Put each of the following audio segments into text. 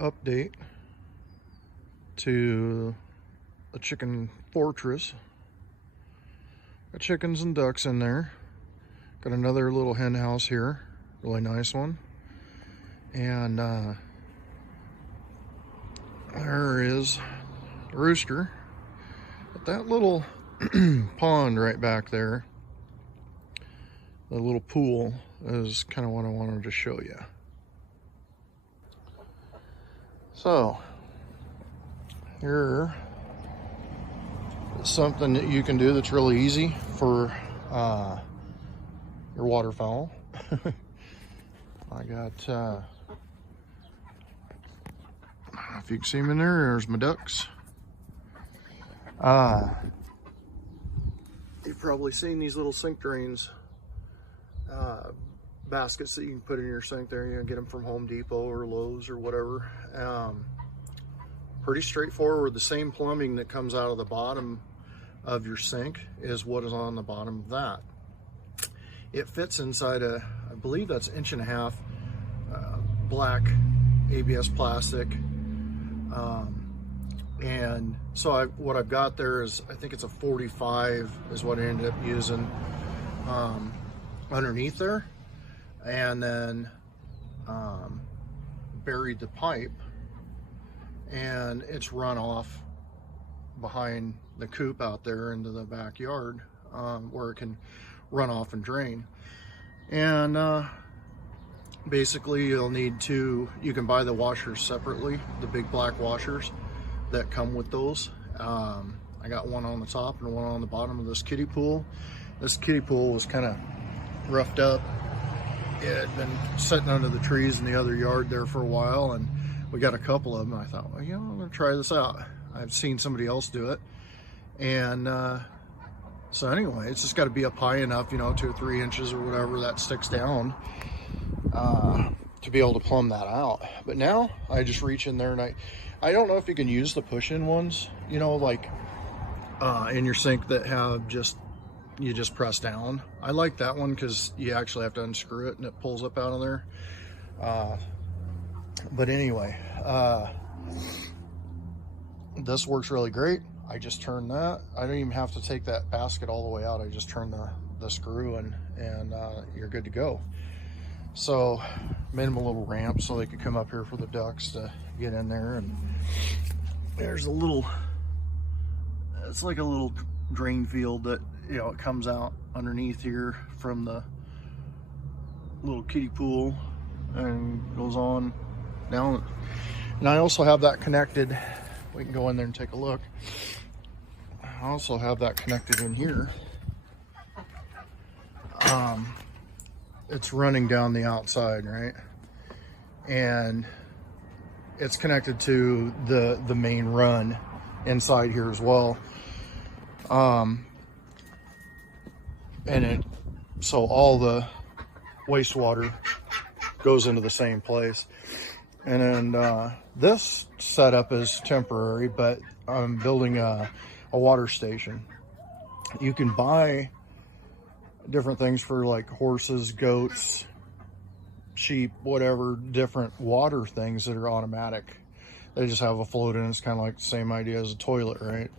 update to the chicken fortress. Got chickens and ducks in there. Got another little hen house here, really nice one. And there is the rooster. But that little pond right back there, the little pool, is kind of what I wanted to show you. So here is something that you can do that's really easy for your waterfowl. I got, I don't know if you can see them in there. There's my ducks. You've probably seen these little sink drains, baskets that you can put in your sink there. You can get them from Home Depot or Lowe's or whatever. Pretty straightforward. The same plumbing that comes out of the bottom of your sink is what is on the bottom of that. It fits inside a, I believe that's 1.5 inch black ABS plastic. And so what I've got there is, I think it's a 45 is what I ended up using underneath there, and then buried the pipe, and it's run off behind the coop out there into the backyard, where it can run off and drain. And basically you'll need to, you can buy the washers separately, the big black washers that come with those. I got one on the top and one on the bottom of this kiddie pool. This kiddie pool was kind of roughed up. It had been sitting under the trees in the other yard there for a while, and we got a couple of them. I thought, well, you know, I'm gonna try this out. I've seen somebody else do it. And so anyway, it's just got to be up high enough, you know, 2 or 3 inches or whatever that sticks down, to be able to plumb that out. But now I just reach in there, and I don't know if you can use the push-in ones, you know, like in your sink that have you just press down. I like that one because you actually have to unscrew it and it pulls up out of there. But anyway, this works really great. I just turn that. I don't even have to take that basket all the way out. I just turn the screw and you're good to go. So made them a little ramp so they could come up here for the ducks to get in there. And there's a little, it's like a little drain field that, you know, it comes out underneath here from the little kiddie pool and goes on down. And I also have that connected. We can go in there and take a look. I also have that connected in here. It's running down the outside, right? And it's connected to the main run inside here as well. And so all the wastewater goes into the same place. And then this setup is temporary, but I'm building a water station. You can buy different things for like horses, goats, sheep, whatever, different water things that are automatic. They just have a float in. It's kind of like the same idea as a toilet, right?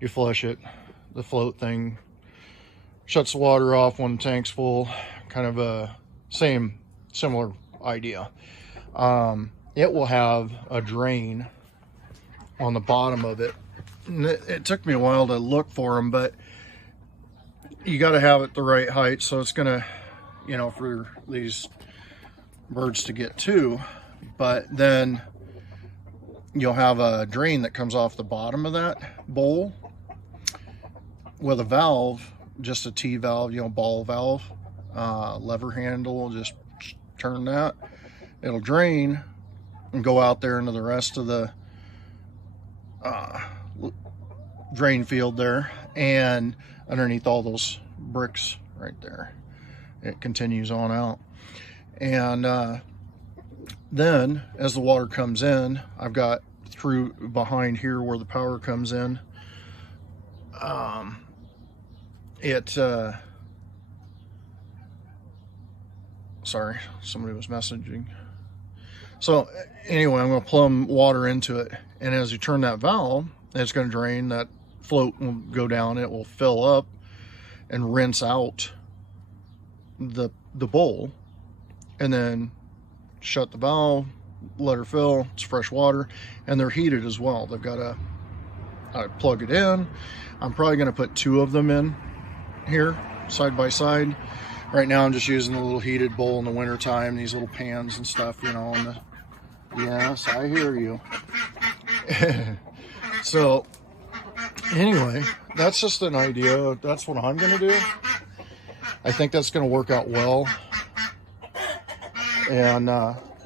You flush it, the float thing shuts the water off when the tank's full. Kind of a similar idea. It will have a drain on the bottom of it. And it took me a while to look for them, but you got to have it the right height, so it's gonna, you know, for these birds to get to. But then you'll have a drain that comes off the bottom of that bowl with a valve, just a T valve, you know, ball valve, lever handle. Just turn that, it'll drain and go out there into the rest of the drain field there, and underneath all those bricks right there, it continues on out. And then as the water comes in, I've got through behind here where the power comes in, sorry, somebody was messaging. So anyway, I'm going to plumb water into it, and as you turn that valve, it's going to drain. That float will go down, it will fill up and rinse out the bowl, and then shut the valve, let her fill. It's fresh water, and they're heated as well. They've got a, I plug it in. I'm probably going to put 2 of them in here side by side. Right now I'm just using a little heated bowl in the winter time, these little pans and stuff, you know. And the, yes, I hear you. So anyway, that's just an idea. That's what I'm going to do. I think that's going to work out well. And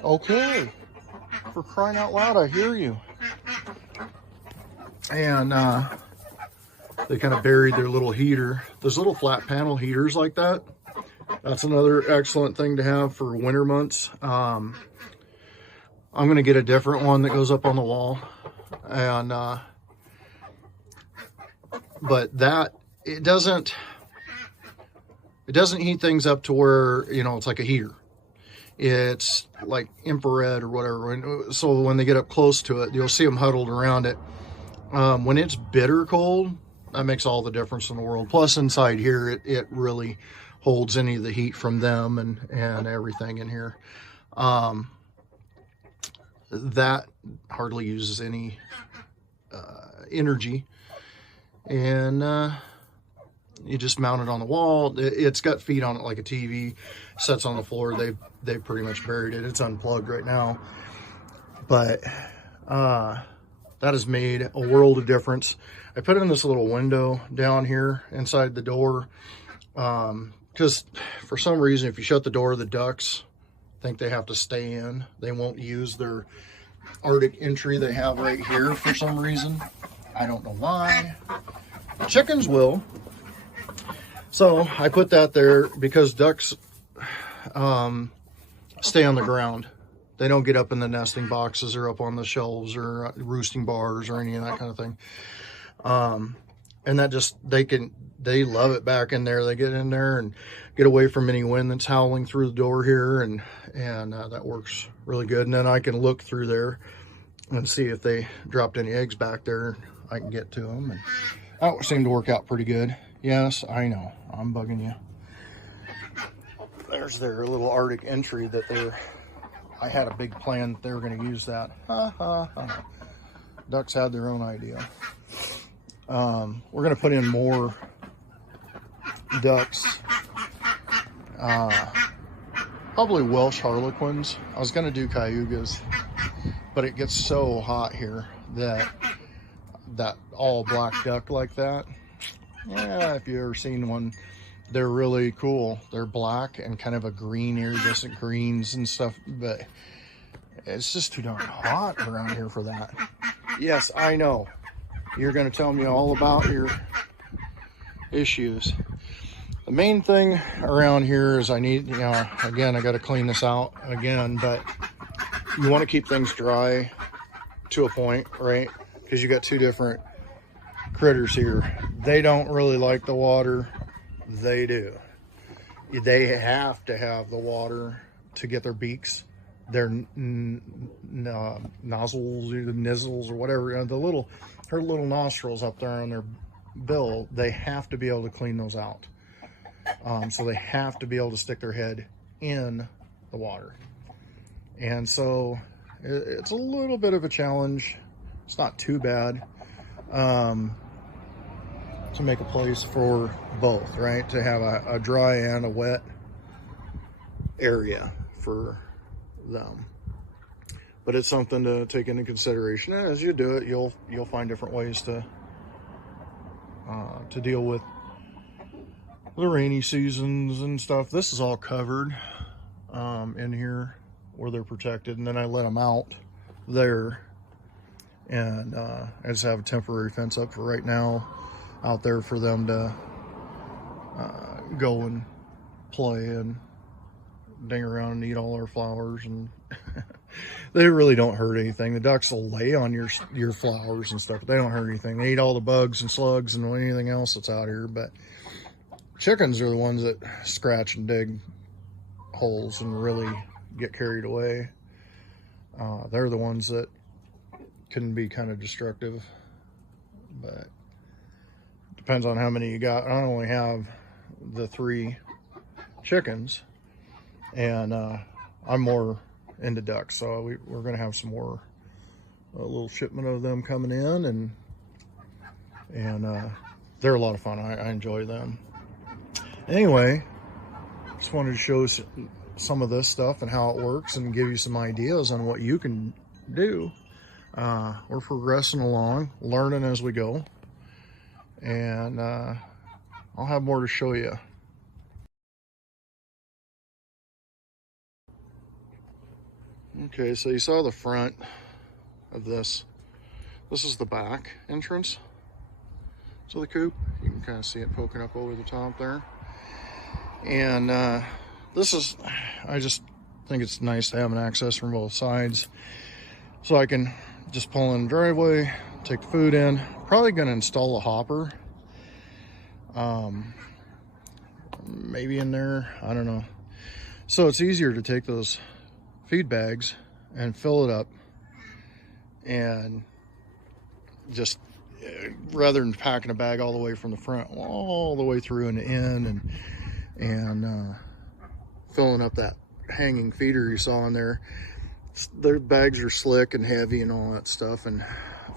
okay, for crying out loud, I hear you. And they kind of buried their little heater. Those little flat panel heaters like that, that's another excellent thing to have for winter months. I'm going to get a different one that goes up on the wall. And but that, it doesn't heat things up to where, you know, it's like a heater. It's like infrared or whatever. And so when they get up close to it, you'll see them huddled around it. When it's bitter cold, that makes all the difference in the world. Plus inside here, it really holds any of the heat from them and everything in here. That hardly uses any energy. And you just mount it on the wall. It's got feet on it like a TV. Sets on the floor. They've pretty much buried it. It's unplugged right now. But that has made a world of difference. I put in this little window down here inside the door, because for some reason, if you shut the door, the ducks think they have to stay in. They won't use their Arctic entry they have right here for some reason. I don't know why. Chickens will. So I put that there because ducks stay on the ground. They don't get up in the nesting boxes or up on the shelves or roosting bars or any of that kind of thing. And that just, they love it back in there. They get in there and get away from any wind that's howling through the door here. And that works really good. And then I can look through there and see if they dropped any eggs back there. I can get to them. And that seemed to work out pretty good. Yes, I know. I'm bugging you. There's their little Arctic entry that I had a big plan that they were going to use that. Ducks had their own idea. We're going to put in more ducks. Probably Welsh Harlequins. I was going to do Cayugas, but it gets so hot here that all black duck like that. Yeah, if you've ever seen one, they're really cool. They're black and kind of a green, iridescent greens and stuff, but it's just too darn hot around here for that. Yes, I know. You're going to tell me all about your issues. The main thing around here is I need, you know, again, I got to clean this out again, but you want to keep things dry to a point, right? Because you got 2 different critters here. They don't really like the water. They do. They have to have the water to get their beaks, their nozzles, or the nizzles, or whatever. You know, her little nostrils up there on their bill. They have to be able to clean those out. So they have to be able to stick their head in the water. And so it's a little bit of a challenge. It's not too bad. To make a place for both, right? To have a dry and a wet area for them. But it's something to take into consideration. And as you do it, you'll find different ways to deal with the rainy seasons and stuff. This is all covered in here where they're protected, and then I let them out there, and I just have a temporary fence up for right now out there for them to go and play and ding around and eat all our flowers, and they really don't hurt anything. The ducks will lay on your flowers and stuff, but they don't hurt anything. They eat all the bugs and slugs and anything else that's out here. But chickens are the ones that scratch and dig holes and really get carried away. They're the ones that can be kind of destructive, but depends on how many you got. I only have the 3 chickens, and I'm more into ducks, so we're gonna have some more, a little shipment of them coming in, and they're a lot of fun. I enjoy them. Anyway, just wanted to show some of this stuff and how it works and give you some ideas on what you can do. We're progressing along, learning as we go, and I'll have more to show you. Okay, so you saw the front of this. This is the back entrance to the coop. You can kind of see it poking up over the top there. And this is, I just think it's nice to have an access from both sides. So I can just pull in the driveway, take the food in. Probably gonna install a hopper. Maybe in there, I don't know. So it's easier to take those feed bags and fill it up, and just rather than packing a bag all the way from the front all the way through and in, and filling up that hanging feeder you saw in there. Their bags are slick and heavy and all that stuff, and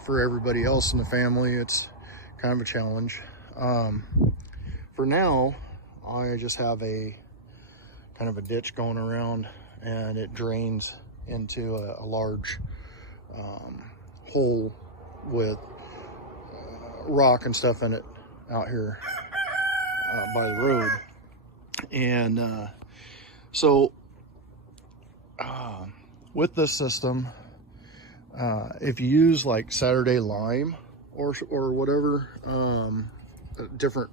for everybody else in the family it's kind of a challenge. For now, I just have a kind of a ditch going around, and it drains into a large hole with rock and stuff in it out here by the road. And so with this system, if you use like Saturday lime or whatever, different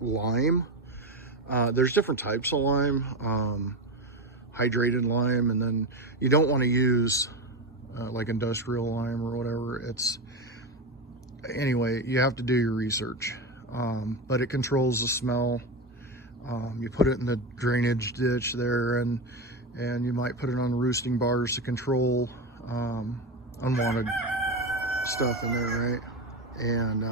lime, there's different types of lime, hydrated lime, and then you don't want to use like industrial lime or whatever. It's, anyway, you have to do your research, but it controls the smell. You put it in the drainage ditch there, and you might put it on the roosting bars to control unwanted stuff in there, right? And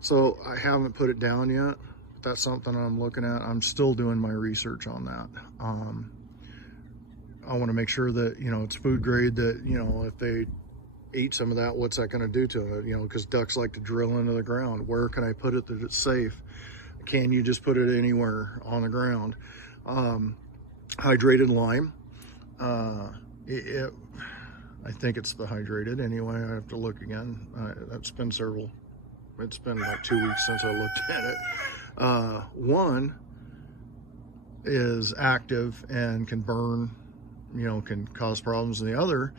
so I haven't put it down yet. That's something I'm looking at. I'm still doing my research on that. I want to make sure that, you know, it's food grade, that, you know, if they eat some of that, what's that going to do to it? You know, because ducks like to drill into the ground. Where can I put it that it's safe? Can you just put it anywhere on the ground? Hydrated lime. I think it's the hydrated anyway. I have to look again. It's been like 2 weeks since I looked at it. One is active and can burn, you know, can cause problems. And the other,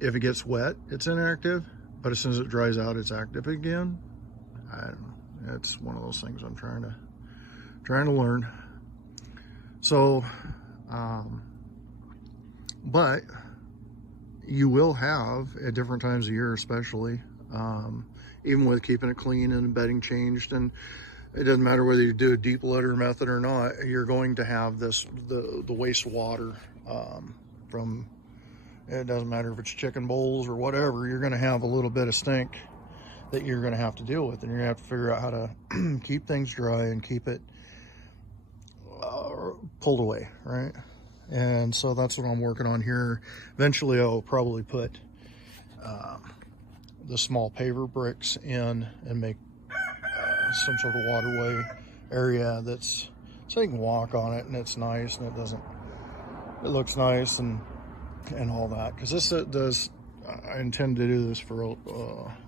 if it gets wet, it's inactive, but as soon as it dries out, it's active again. I don't know. It's one of those things I'm trying to learn. So, but you will have at different times of year, especially, even with keeping it clean and bedding changed, and it doesn't matter whether you do a deep litter method or not, you're going to have the wastewater from, it doesn't matter if it's chicken bowls or whatever, you're going to have a little bit of stink that you're going to have to deal with, and you're going to have to figure out how to keep things dry and keep it pulled away, right? And so that's what I'm working on here. Eventually I'll probably put the small paver bricks in and make some sort of waterway area that's, so you can walk on it and it's nice and it looks nice and all that. Because this does, I intend to do this for a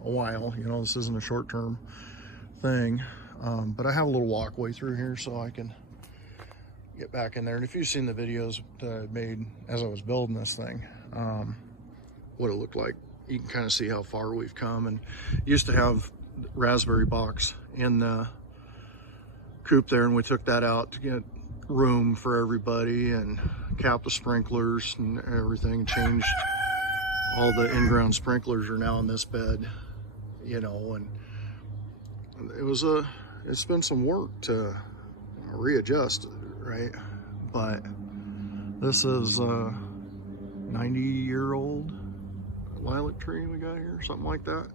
while, you know, this isn't a short-term thing, but I have a little walkway through here so I can get back in there. And if you've seen the videos that I made as I was building this thing, what it looked like, you can kind of see how far we've come. And used to have raspberry box in the coop there, and we took that out to get room for everybody and cap the sprinklers and everything, and changed all the in-ground sprinklers are now in this bed, you know. And it's been some work to readjust, right? But this is 90-year-old lilac tree we got here, something like that.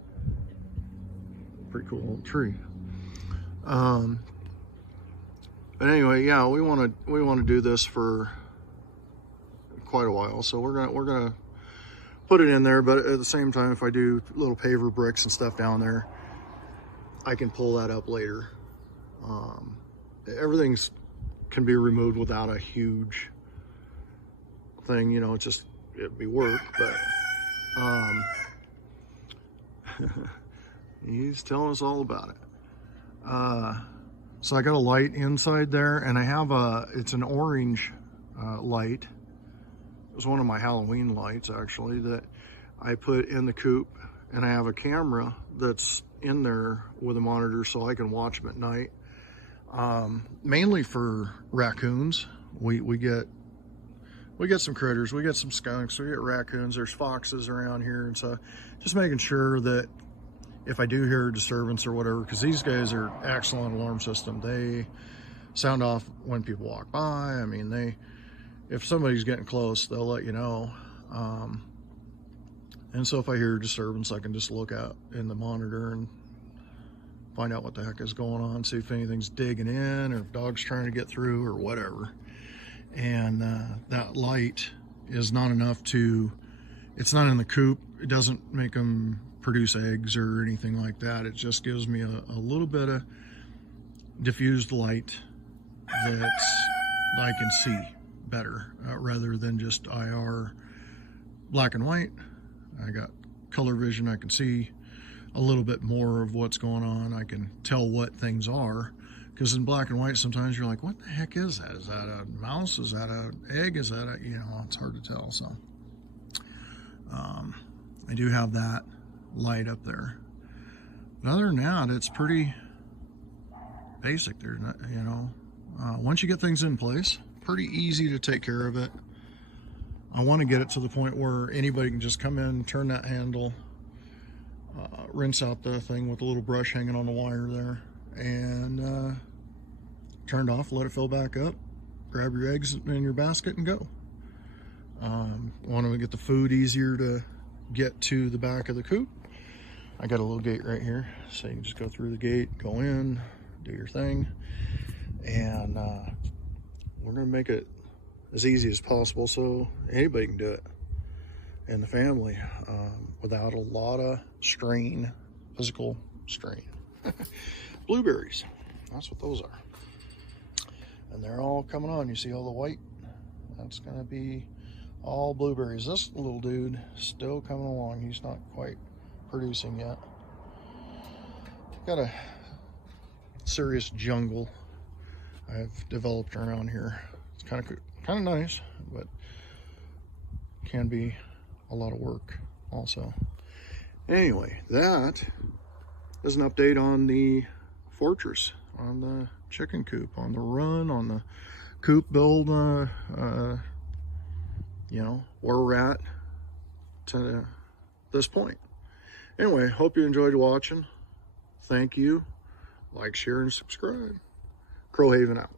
Pretty cool old tree. But anyway, yeah, we want to do this for quite a while, so we're gonna put it in there. But at the same time, if I do little paver bricks and stuff down there, I can pull that up later. Everything's can be removed without a huge thing, you know. It'd be work, but he's telling us all about it. So I got a light inside there, and I have it's an orange light. It was one of my Halloween lights, actually, that I put in the coop, and I have a camera that's in there with a monitor so I can watch them at night. Mainly for raccoons. We get some critters, we get some skunks, we get raccoons, there's foxes around here, and so just making sure that if I do hear a disturbance or whatever, because these guys are excellent alarm system. They sound off when people walk by. I mean, if somebody's getting close, they'll let you know. And so if I hear a disturbance, I can just look out in the monitor and find out what the heck is going on, see if anything's digging in or if dog's trying to get through or whatever. And that light is not enough it's not in the coop. It doesn't make them produce eggs or anything like that. It just gives me a little bit of diffused light that I can see better, rather than just IR black and white. I got color vision. I can see a little bit more of what's going on. I can tell what things are, because in black and white sometimes you're like, what the heck is that? Is that a mouse? Is that an egg? Is that it's hard to tell. So I do have that light up there, but other than that, it's pretty basic. There's not, once you get things in place, pretty easy to take care of it. I want to get it to the point where anybody can just come in, turn that handle, rinse out the thing with a little brush hanging on the wire there, and turn it off, let it fill back up, grab your eggs in your basket and go. Want to get the food easier to get to the back of the coop, I got a little gate right here, so you can just go through the gate, go in, do your thing, and we're going to make it as easy as possible so anybody can do it in the family, without a lot of strain, physical strain. Blueberries, that's what those are, and they're all coming on. You see all the white? That's going to be all blueberries. This little dude still coming along. He's not quite producing yet. Got a serious jungle I've developed around here. It's kind of nice, but can be a lot of work also. Anyway, that is an update on the fortress, on the chicken coop, on the run, on the coop build, where we're at to this point. Anyway, hope you enjoyed watching. Thank you. Like, share, and subscribe. CrowHaven out.